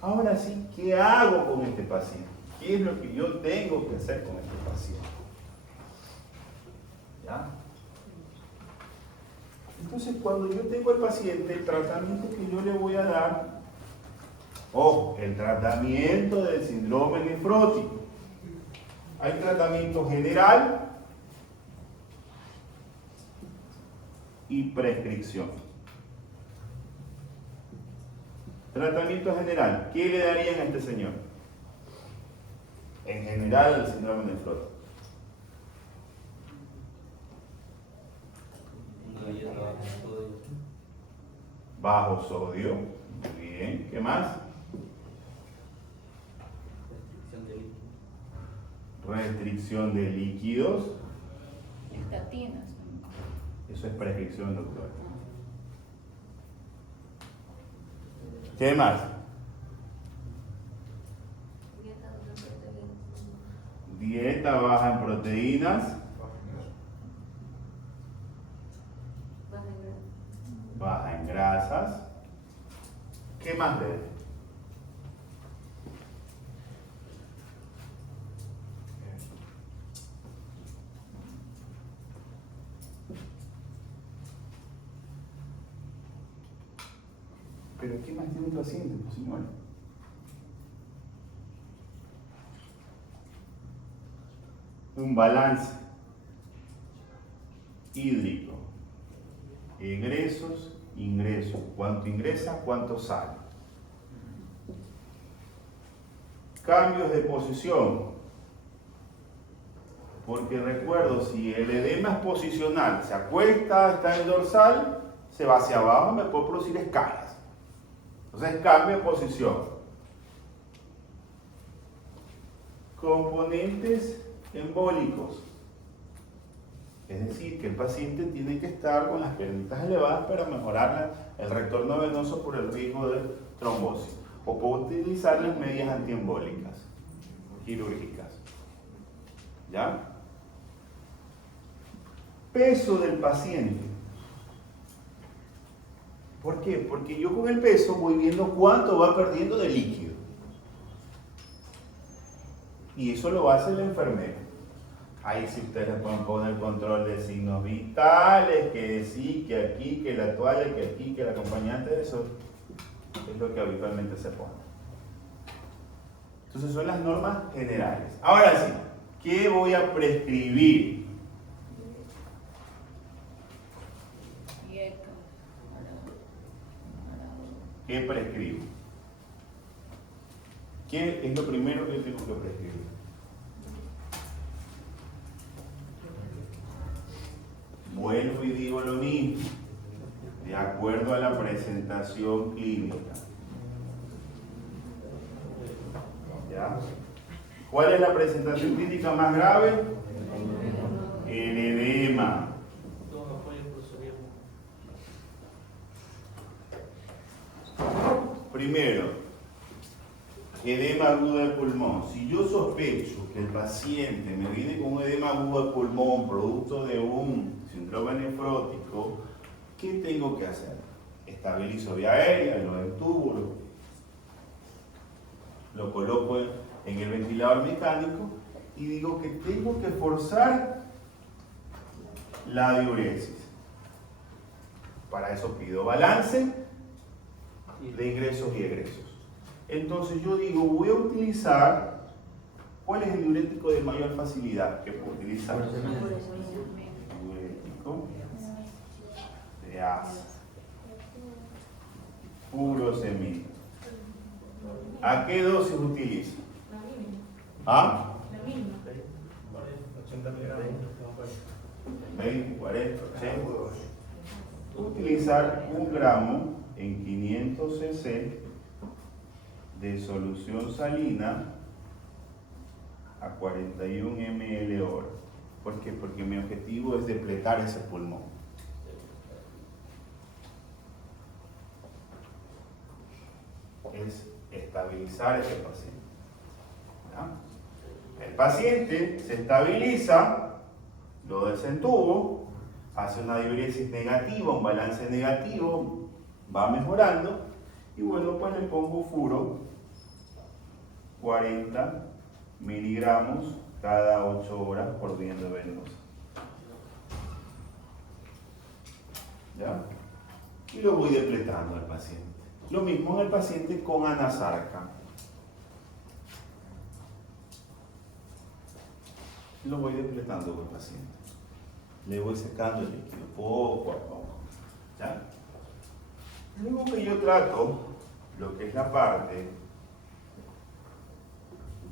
ahora sí, ¿qué hago con este paciente? ¿Qué es lo que yo tengo que hacer con este paciente? ¿Ya? Entonces, cuando yo tengo al paciente, el tratamiento que yo le voy a dar, el tratamiento del síndrome nefrótico. Hay tratamiento general y prescripción. Tratamiento general, ¿qué le darían a este señor? En general, el síndrome nefrótico. Bajo sodio. Muy bien. ¿Qué más? Restricción de líquidos. Estatinas. Eso es prescripción, doctor. ¿Qué más? Dieta baja en proteínas. Baja en grasas. ¿Qué más le doy? ¿Pero qué más tiene un paciente, pues, señor? Un balance hídrico. Egresos, ingresos. ¿Cuánto ingresa? ¿Cuánto sale? Cambios de posición. Porque recuerdo, si el edema es posicional, se acuesta, está en dorsal, se va hacia abajo, me puede producir escalas. Entonces cambio de posición. Componentes embólicos. Es decir, que el paciente tiene que estar con las plateletas elevadas para mejorar el retorno venoso por el riesgo de trombosis. O puedo utilizar las medias antiembólicas quirúrgicas. ¿Ya? Peso del paciente. ¿Por qué? Porque yo con el peso voy viendo cuánto va perdiendo de líquido. Y eso lo hace el enfermero. Ahí sí ustedes le pueden poner control de signos vitales, que sí, que aquí, que la toalla, que aquí, que el acompañante, eso es lo que habitualmente se pone. Entonces son las normas generales. Ahora sí, ¿qué voy a prescribir? ¿Qué prescribo? ¿Qué es lo primero que tengo que prescribir? Vuelvo y digo lo mismo, de acuerdo a la presentación clínica. ¿Ya? ¿Cuál es la presentación clínica más grave? El edema. Primero, edema agudo del pulmón. Si yo sospecho que el paciente me viene con un edema agudo del pulmón producto de un síndrome nefrótico, ¿qué tengo que hacer? Estabilizo vía aérea, lo entubo, lo coloco en el ventilador mecánico y digo que tengo que forzar la diuresis. Para eso pido balance de ingresos y egresos. Entonces yo digo, voy a utilizar, ¿cuál es el diurético de mayor facilidad que puedo utilizar? Diurético de ácido. Furosemida. ¿A qué dosis utilizo? ¿Ah? 80 miligramos. 20, 40, 80. Utilizar 1 gramo en 500 cc de solución salina a 41 ml hora. ¿Por qué? Porque mi objetivo es depletar ese pulmón. Es estabilizar ese paciente. ¿Ya? El paciente se estabiliza, lo desentubo, hace una diuresis negativa, un balance negativo, va mejorando y bueno, pues le pongo furo 40 miligramos cada 8 horas por vía endovenosa. ¿Ya? Y lo voy depletando al paciente. Lo mismo en el paciente con anasarca. Lo voy depletando con el paciente. Le voy secando el líquido poco a poco. ¿Ya? Luego que yo trato lo que es la parte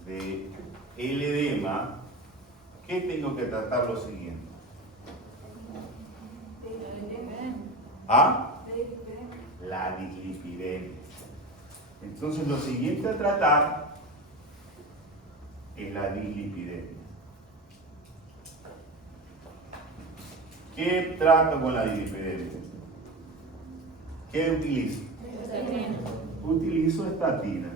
de el edema, ¿qué tengo que tratar lo siguiente? ¿Ah? La dislipidemia. Entonces lo siguiente a tratar es la dislipidemia. ¿Qué trato con la dislipidemia? ¿Qué utilizo? Utilizo estatinas.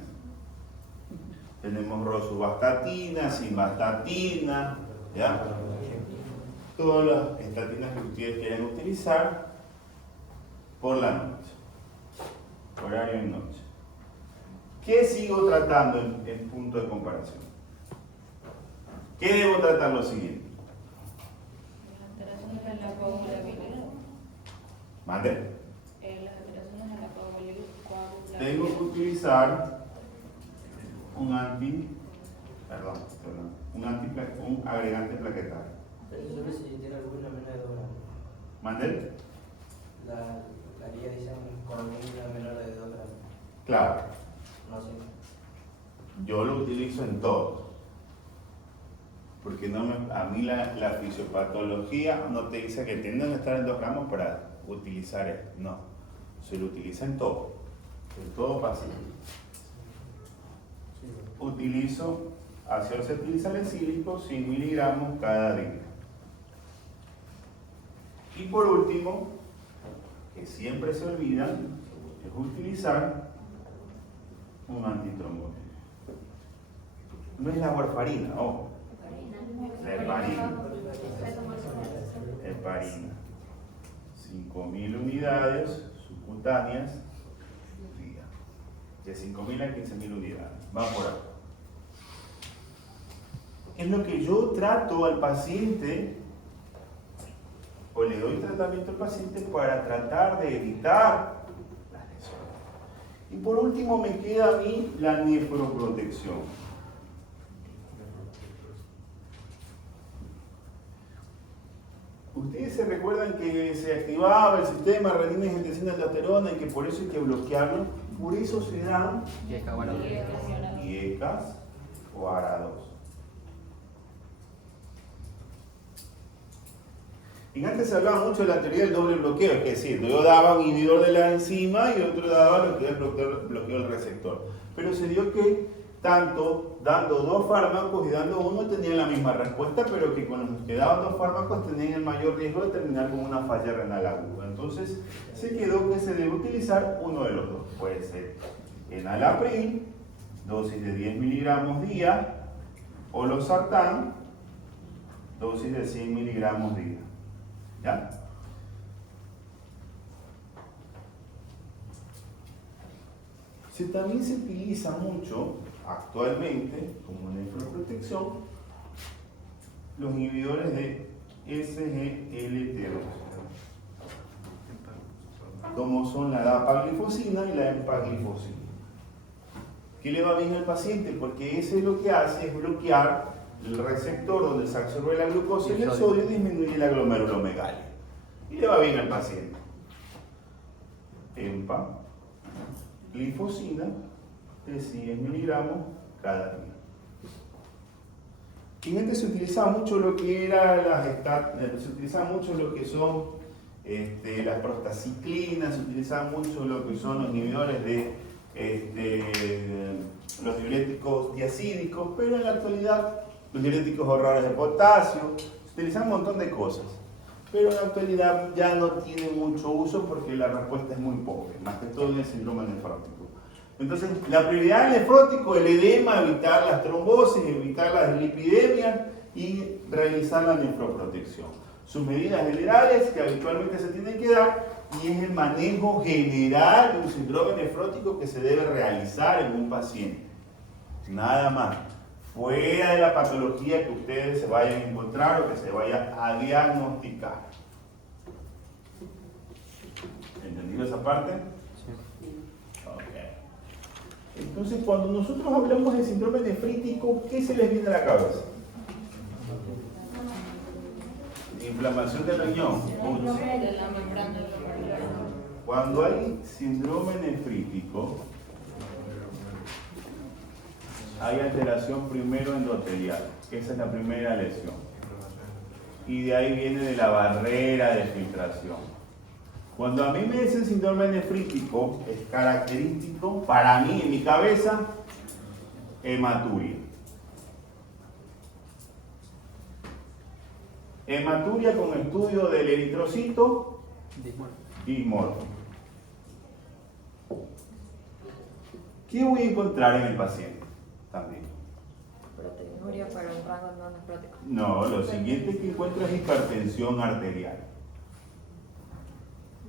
Tenemos rosuvastatina, simvastatina, ¿ya? Todas las estatinas que ustedes quieran utilizar por la noche, horario en noche. ¿Qué sigo tratando en punto de comparación? ¿Qué debo tratar lo siguiente? ¿Mande? Tengo que utilizar un agregante plaquetario. Pero si tiene alguna menos de 2 gramos. ¿Mande? La guía dice con alguna menor de 2 gramos. Claro. No sé. Yo lo utilizo en todo. Porque a mí la fisiopatología no te dice que tienden a estar en 2 gramos para utilizar esto. No. Se lo utiliza en todo. En todo paciente. Utilizo ácido acetilsalicílico 100 miligramos cada día. Y por último, que siempre se olvidan, es utilizar un antitrombótico. No es la warfarina, ojo. La heparina. Heparina. 5.000 unidades subcutáneas día. De 5.000 a 15.000 unidades. Va por ahí. es lo que yo trato al paciente, o le doy tratamiento al paciente para tratar de evitar las lesiones. Y por último me queda a mí la nefroprotección. Ustedes se recuerdan que se activaba el sistema renina-angiotensina-aldosterona y que por eso hay que bloquearlo. Por eso se dan IECAS o ARA2. Y antes se hablaba mucho de la teoría del doble bloqueo, es decir, yo daba un inhibidor de la enzima y otro daba lo que es el bloqueo del receptor. Pero se dio que tanto dando dos fármacos y dando uno tenían la misma respuesta, pero que con los que daban dos fármacos tenían el mayor riesgo de terminar con una falla renal aguda. Entonces se quedó que se debe utilizar uno de los dos. Puede ser enalapril, dosis de 10 miligramos día, o losartán, dosis de 100 miligramos día. ¿Ya? También se utiliza mucho actualmente como nefroprotección los inhibidores de SGLT2, como son la dapaglifosina y la empaglifosina. ¿Qué le va bien al paciente? Porque ese lo que hace es bloquear el receptor donde se absorbe la glucosa y el sodio y disminuye la glomerulomegalia. Y le va bien al paciente. Empaglifosina de 100 miligramos cada día. Y antes se utilizaba mucho lo que era se utilizaba mucho lo que son las prostaciclinas, se utilizaba mucho lo que son los inhibidores de los diuréticos diacídicos, pero en la actualidad los diuréticos ahorradores de potasio, se utilizan un montón de cosas, pero en la actualidad ya no tiene mucho uso porque la respuesta es muy pobre, más que todo en el síndrome nefrótico. Entonces, la prioridad del nefrótico es el edema, evitar las trombosis, evitar las lipidemias y realizar la nefroprotección. Sus medidas generales que habitualmente se tienen que dar y es el manejo general de un síndrome nefrótico que se debe realizar en un paciente. Nada más. Fuera de la patología que ustedes se vayan a encontrar o que se vaya a diagnosticar. ¿Entendido esa parte? Sí. Ok. Entonces, cuando nosotros hablamos de síndrome nefrítico, ¿qué se les viene a la cabeza? Inflamación del riñón. De la membrana. Cuando hay síndrome nefrítico, hay alteración primero endotelial, esa es la primera lesión. Y de ahí viene de la barrera de filtración. Cuando a mí me dicen síndrome nefrítico, es característico, para mí, en mi cabeza, hematuria. Hematuria con estudio del eritrocito dimorfo. ¿Qué voy a encontrar en el paciente? También. Proteinuria para un rango no nefrótico. No, lo siguiente que encuentro es hipertensión arterial.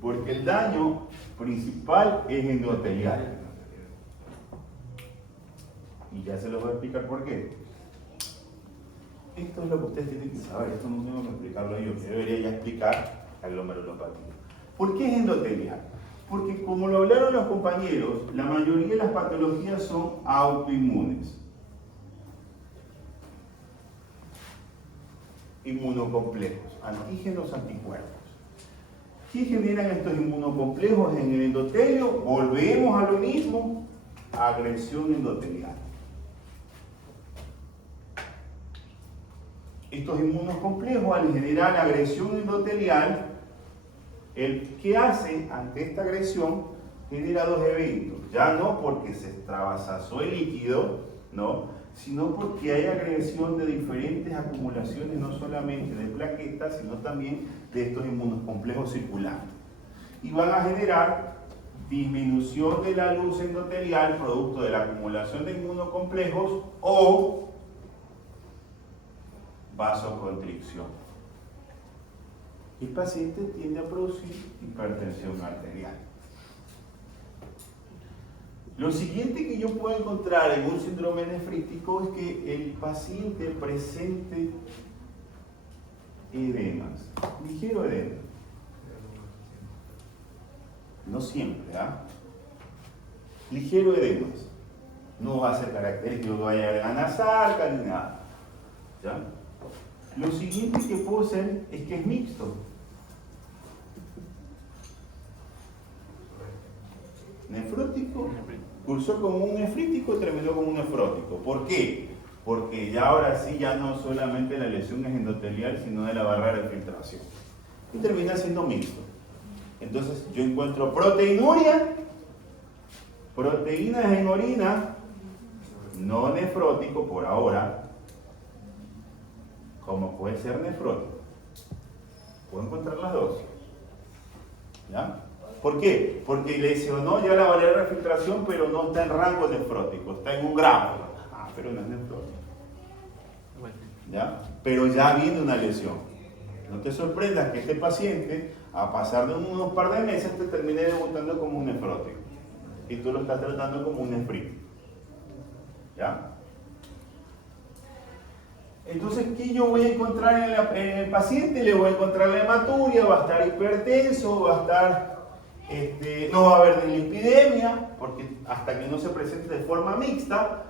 Porque el daño principal es endotelial. Y ya se los voy a explicar por qué. Esto es lo que ustedes tienen que saber, esto no tengo que explicarlo yo, yo debería ya explicar la glomerulopatía. ¿Por qué es endotelial? Porque como lo hablaron los compañeros, la mayoría de las patologías son autoinmunes. Inmunocomplejos, antígenos, anticuerpos. ¿Qué generan estos inmunocomplejos en el endotelio? Volvemos a lo mismo, agresión endotelial. Estos inmunocomplejos, al generar agresión endotelial, ¿qué hace ante esta agresión? Genera dos eventos. Ya no porque se extravasazó el líquido, ¿no? Sino porque hay agresión de diferentes acumulaciones, no solamente de plaquetas, sino también de estos inmunocomplejos circulantes. Y van a generar disminución de la luz endotelial producto de la acumulación de inmunocomplejos o vasoconstricción. El paciente tiende a producir hipertensión arterial. Lo siguiente que yo puedo encontrar en un síndrome nefrítico es que el paciente presente edemas, ligero edema. No siempre, ¿ah? Ligero edemas. No va a ser característico que vaya a haber ganas arcas ni nada. ¿Ya? Lo siguiente que puedo hacer es que es mixto. Nefrótico, cursó como un nefrítico y terminó como un nefrótico. ¿Por qué? Porque ya ahora sí ya no solamente la lesión es endotelial, sino de la barrera de filtración. Y termina siendo mixto. Entonces yo encuentro proteinuria, proteínas en orina, no nefrótico por ahora, como puede ser nefrótico. Puedo encontrar las dos. ¿Ya? ¿Por qué? Porque lesionó ya la barrera de filtración, pero no está en rango nefrótico, está en un grado. Ah, pero no es nefrótico. ¿Ya? Pero ya viene una lesión. No te sorprendas que este paciente, a pasar de unos par de meses, te termine debutando como un nefrótico. Y tú lo estás tratando como un nefrítico. ¿Ya? Entonces, ¿qué yo voy a encontrar en el paciente? Le voy a encontrar la hematuria, va a estar hipertenso, va a estar, no va a haber lipidemia, porque hasta que no se presente de forma mixta,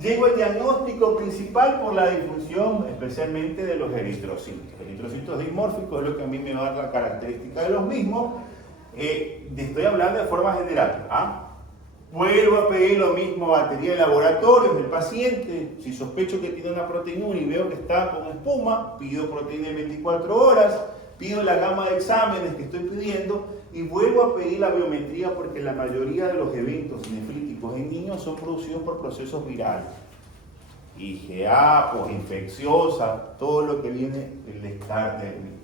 llego al diagnóstico principal por la difusión, especialmente de los eritrocitos. Eritrocitos dismórficos es lo que a mí me va a dar la característica de los mismos. Estoy hablando de forma general. ¿Ah? Vuelvo a pedir lo mismo, batería de laboratorios del paciente. Si sospecho que tiene una proteinuria y veo que está con espuma, pido proteína de 24 horas, pido la gama de exámenes que estoy pidiendo y vuelvo a pedir la biometría porque la mayoría de los eventos nefríticos en niños son producidos por procesos virales. IgA, infecciosa, todo lo que viene del descarte del niño.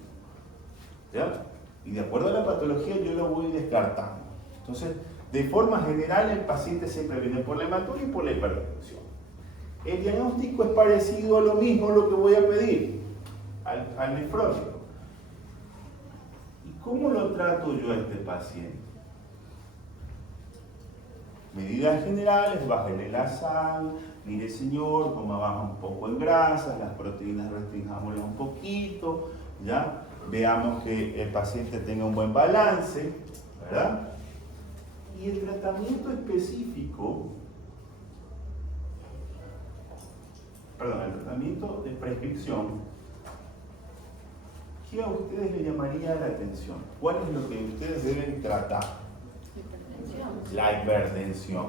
¿Ya? Y de acuerdo a la patología yo lo voy descartando. Entonces, de forma general, el paciente siempre viene por la hematuria y por la hipertensión. El diagnóstico es parecido a lo mismo lo que voy a pedir al nefrótico. ¿Y cómo lo trato yo a este paciente? Medidas generales, bájale la sal, mire señor, coma baja un poco en grasas, las proteínas restringámoslas un poquito, ¿ya? Veamos que el paciente tenga un buen balance, ¿verdad? Y el tratamiento específico, el tratamiento de prescripción, ¿qué a ustedes le llamaría la atención? ¿Cuál es lo que ustedes deben tratar? La hipertensión.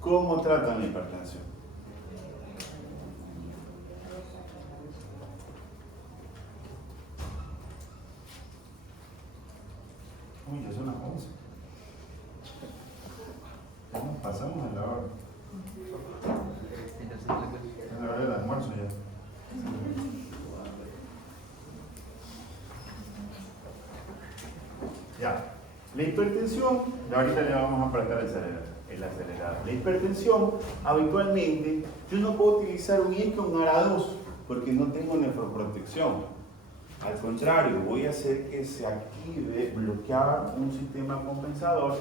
¿Cómo tratan la hipertensión? Uy, ya son las 11. Ya nos pasamos en la hora. Es la hora del almuerzo ya. Ya. La hipertensión, ahorita le vamos a apretar el acelerador. La hipertensión, habitualmente, yo no puedo utilizar un IECA o un ARA2 porque no tengo nefroprotección. Al contrario, voy a hacer que se active, bloquear un sistema compensador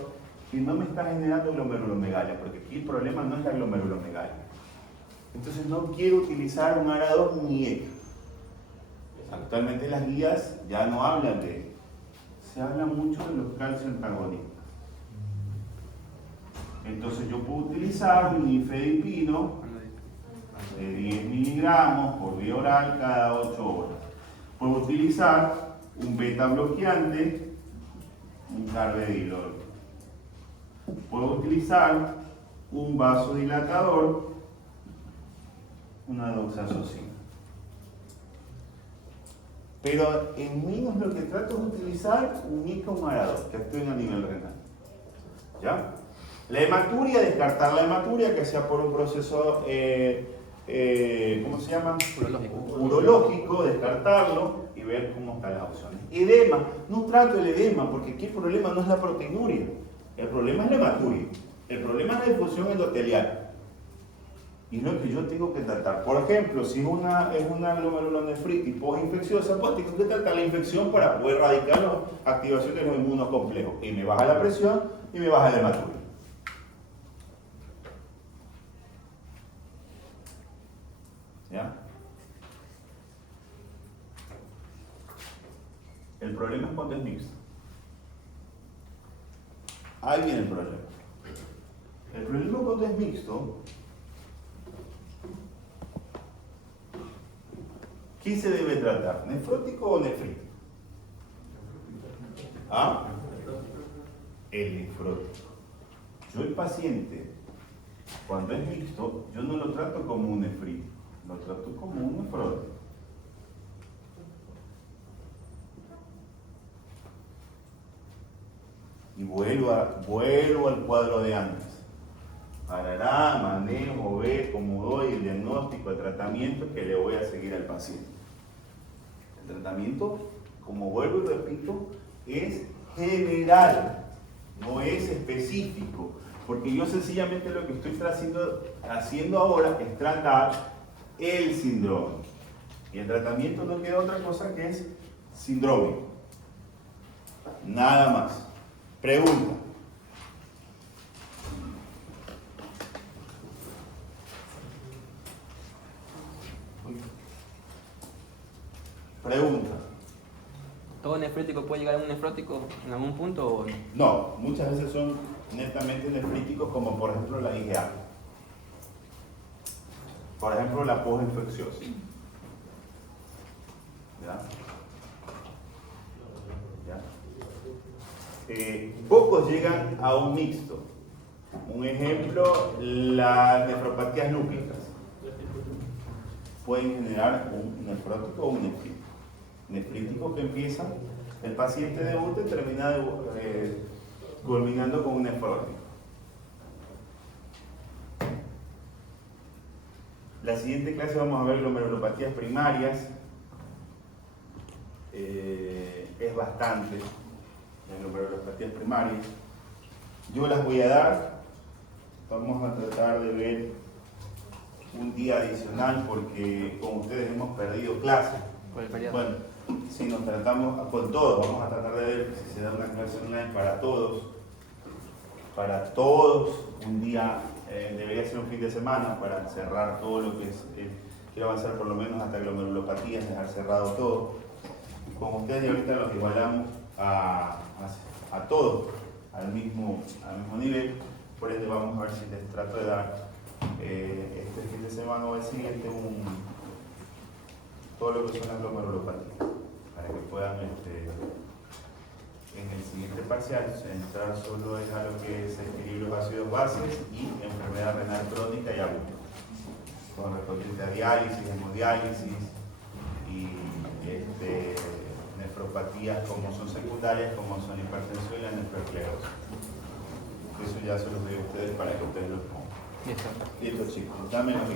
que no me está generando glomerulomegalia, porque aquí el problema no es la glomerulomegalia. Entonces no quiero utilizar un ARA2 ni IECA. Actualmente las guías ya no hablan de ello. Se habla mucho de los calcio antagonistas. Entonces yo puedo utilizar un nifedipino de 10 miligramos por vía oral cada 8 horas. Puedo utilizar un beta bloqueante, un carvedilol. Puedo utilizar un vasodilatador, una doxazocina. Pero en niños lo que trato es utilizar un ICA o un ARA2 que actúen a nivel renal. ¿Ya? La hematuria, descartar la hematuria, que sea por un proceso, ¿cómo se llama? Urológico, descartarlo y ver cómo están las opciones. Edema, no trato el edema, porque aquí el problema no es la proteinuria, el problema es la hematuria, el problema es la difusión endotelial. Y es lo que yo tengo que tratar. Por ejemplo, si es una glomerulonefritis postinfecciosa, pues tengo que tratar la infección para poder erradicar la activación de los inmunocomplejos. Y me baja la presión y me baja la hematúria. ¿Ya? El problema es cuando es mixto. Ahí viene el problema. El problema cuando es mixto, ¿qué se debe tratar? ¿Nefrótico o nefrítico? ¿Ah? El nefrótico. Yo el paciente, cuando es mixto, yo no lo trato como un nefrítico, lo trato como un nefrótico. Y vuelvo al cuadro de antes. Parará, manejo, ve cómo doy el diagnóstico, el tratamiento que le voy a seguir al paciente. El tratamiento, como vuelvo y repito, es general, no es específico. Porque yo sencillamente lo que estoy haciendo ahora es tratar el síndrome. Y el tratamiento no queda otra cosa que es sindrómico. Nada más. Pregunta. Pregunta. ¿Todo nefrítico puede llegar a un nefrótico en algún punto o no? No, muchas veces son netamente nefríticos, como por ejemplo la IgA. Por ejemplo, la postinfecciosa. ¿Ya? Pocos llegan a un mixto. Un ejemplo, las nefropatías lúpicas pueden generar un nefrótico o un nefrítico. Nefrítico que empieza, el paciente debuta y termina culminando con un nefrótico. La siguiente clase vamos a ver glomerulopatías primarias. Es bastante. Las glomerulopatías primarias. Yo las voy a dar. Vamos a tratar de ver un día adicional porque con ustedes hemos perdido clases. Por el periodo. Bueno, si nos tratamos con todos, vamos a tratar de ver si se da una clase online para todos. Para todos, un día, debería ser un fin de semana para cerrar todo lo que es. Quiero avanzar por lo menos hasta glomerulopatías, dejar cerrado todo. Con ustedes y ahorita los igualamos a todos al mismo nivel. Por ende vamos a ver si les trato de dar este fin de semana o el siguiente todo lo que son las glomerulopatías para que puedan en el siguiente parcial entrar solo a lo que es equilibrio ácidos bases y enfermedad renal crónica y aguda con respecto a diálisis, hemodiálisis y nefropatías como son secundarias, como son hipertensión y la nefroesclerosis. Eso ya se los doy a ustedes para que ustedes lo pongan. Listo chicos, dame los